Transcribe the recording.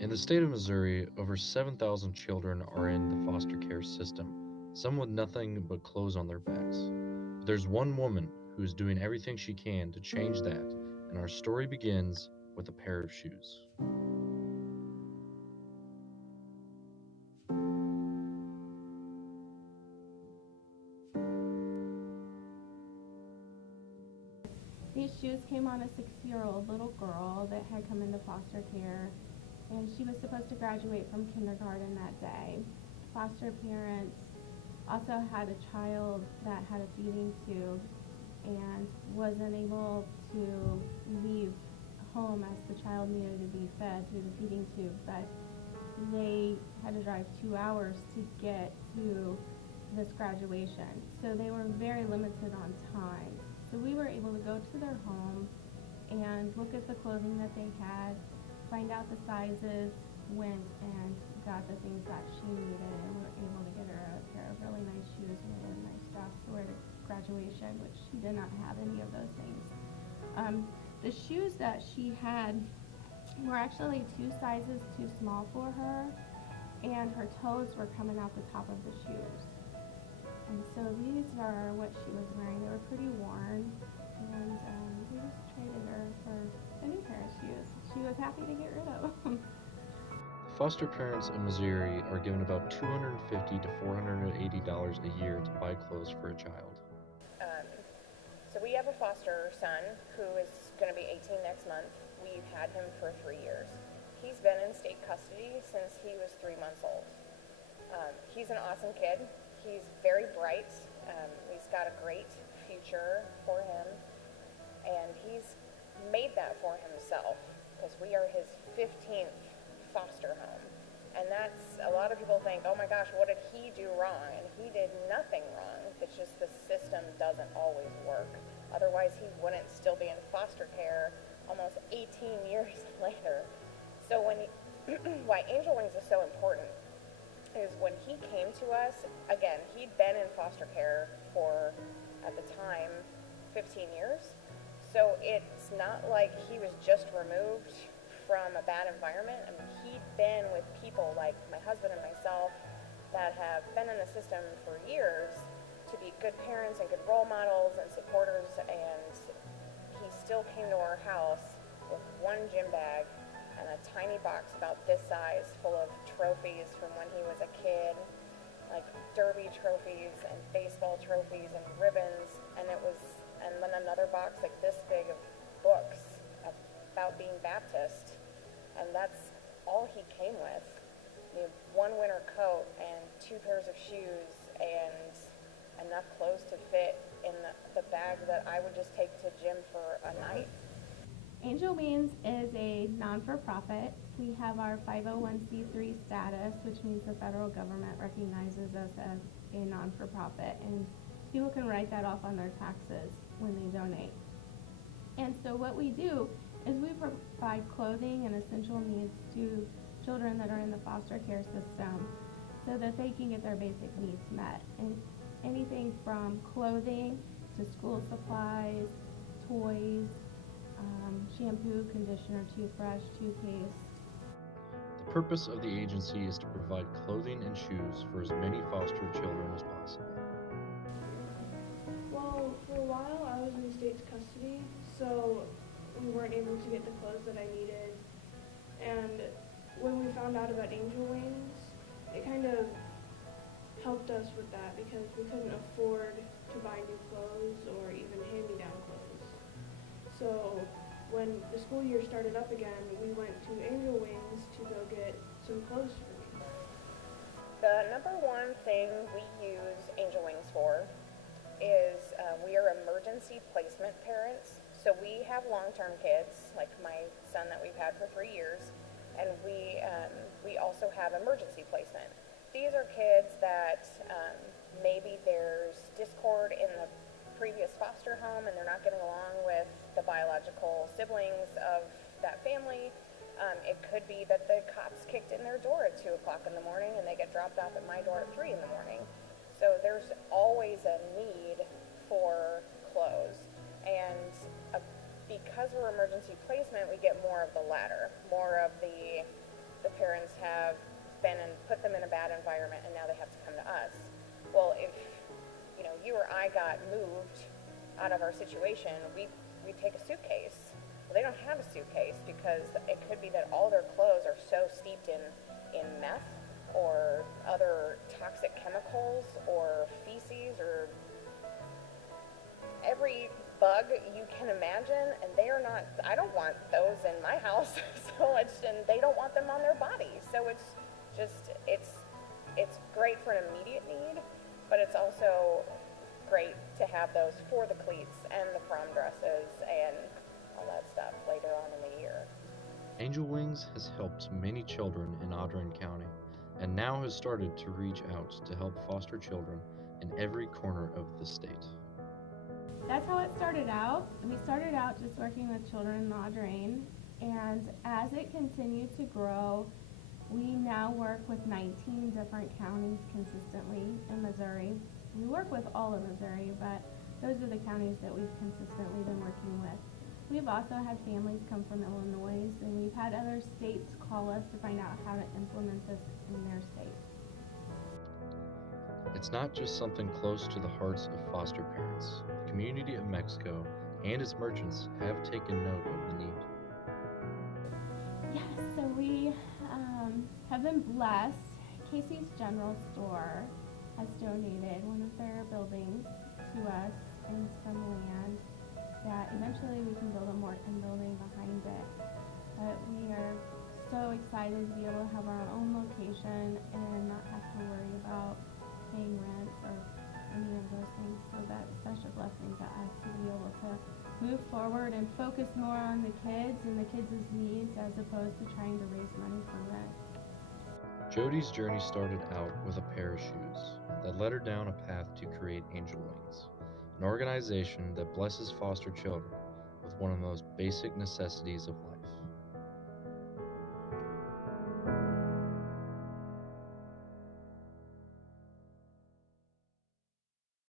In the state of Missouri, over 7,000 children are in the foster care system, some with nothing but clothes on their backs. But there's one woman who is doing everything she can to change that, and our story begins with a pair of shoes. These shoes came on a 6-year-old little girl that had come into foster care, and she was supposed to graduate from kindergarten that day. Foster parents also had a child that had a feeding tube and wasn't able to leave home as the child needed to be fed through the feeding tube, but they had to drive 2 hours to get to this graduation. So they were very limited on time. So we were able to go to their home and look at the clothing that they had, find out the sizes, went and got the things that she needed, and were able to get her a pair of really nice shoes and a really nice dress to wear to graduation, which she did not have any of those things. The shoes that she had were actually 2 sizes too small for her, and her toes were coming out the top of the shoes. And so these are what she was wearing. They were pretty worn, and we just traded her for a new pair of shoes. She was happy to get rid of them. Foster parents in Missouri are given about $250 to $480 a year to buy clothes for a child. Um, so we have a foster son who is going to be 18 next month. We've had him for 3 years. He's been in state custody since he was 3 months old. He's an awesome kid. He's very bright. He's got a great future for him, and he's made that for himself because we are his 15th foster home. And that's, a lot of people think, oh my gosh, what did he do wrong? And he did nothing wrong. It's just the system doesn't always work. Otherwise, he wouldn't still be in foster care almost 18 years later. So why Angel Wings is so important is when he came to us, again, he'd been in foster care for, at the time, 15 years. So it's not like he was just removed from a bad environment. I mean, he'd been with people like my husband and myself that have been in the system for years to be good parents and good role models and supporters, and he still came to our house with one gym bag and a tiny box about this size full of trophies from when he was a kid, like derby trophies and baseball trophies and ribbons, and then another box like this big of books about being Baptist, and that's all he came with. I mean, one winter coat and 2 pairs of shoes and enough clothes to fit in the bag that I would just take to gym for a night. Angel Wings is a non-for-profit. We have our 501c3 status, which means the federal government recognizes us as a non-for-profit, and people can write that off on their taxes when they donate. And so what we do is we provide clothing and essential needs to children that are in the foster care system so that they can get their basic needs met. And anything from clothing to school supplies, toys, shampoo, conditioner, toothbrush, toothpaste. The purpose of the agency is to provide clothing and shoes for as many foster children as possible. Well, for a while I was in state's custody, so we weren't able to get the clothes that I needed. And when we found out about Angel Wings, it kind of helped us with that because we couldn't afford to buy new clothes or even hand-me-down clothes. So when the school year started up again, we went to Angel Wings to go get some clothes for me. The number one thing we use Angel Wings for is we are emergency placement parents. So we have long-term kids, like my son that we've had for 3 years, and we also have emergency placement. These are kids that maybe there's discord in the previous foster home and they're not getting along with the biological siblings of that family. It could be that the cops kicked in their door at 2 o'clock in the morning and they get dropped off at my door at 3 in the morning. So there's always a need for clothes. And because we're emergency placement, we get more of the latter, more of the that environment and now they have to come to us. Well, if you or I got moved out of our situation, we take a suitcase. Well, they don't have a suitcase because it could be that all their clothes are so steeped in meth or other toxic chemicals or feces or every bug you can imagine, and I don't want those in my house. And they don't want them on their body. So it's great for an immediate need, but it's also great to have those for the cleats and the prom dresses and all that stuff later on in the year. Angel Wings has helped many children in Audrain County and now has started to reach out to help foster children in every corner of the state. That's how it started out. We started out just working with children in Audrain, and as it continued to grow, we now work with 19 different counties consistently in Missouri. We work with all of Missouri, but those are the counties that we've consistently been working with. We've also had families come from Illinois, and we've had other states call us to find out how to implement this in their state. It's not just something close to the hearts of foster parents. The community of Mexico and its merchants have taken note of the need. Yes, so we have been blessed. Casey's General Store has donated one of their buildings to us and some land that eventually we can build a Morton building behind it. But we are so excited to be able to have our own location and not have to worry about paying rent or any of those things. So that's such a blessing to us to be able to move forward and focus more on the kids and the kids' needs as opposed to trying to raise money for rent. Jody's journey started out with a pair of shoes that led her down a path to create Angel Wings, an organization that blesses foster children with one of the most basic necessities of life.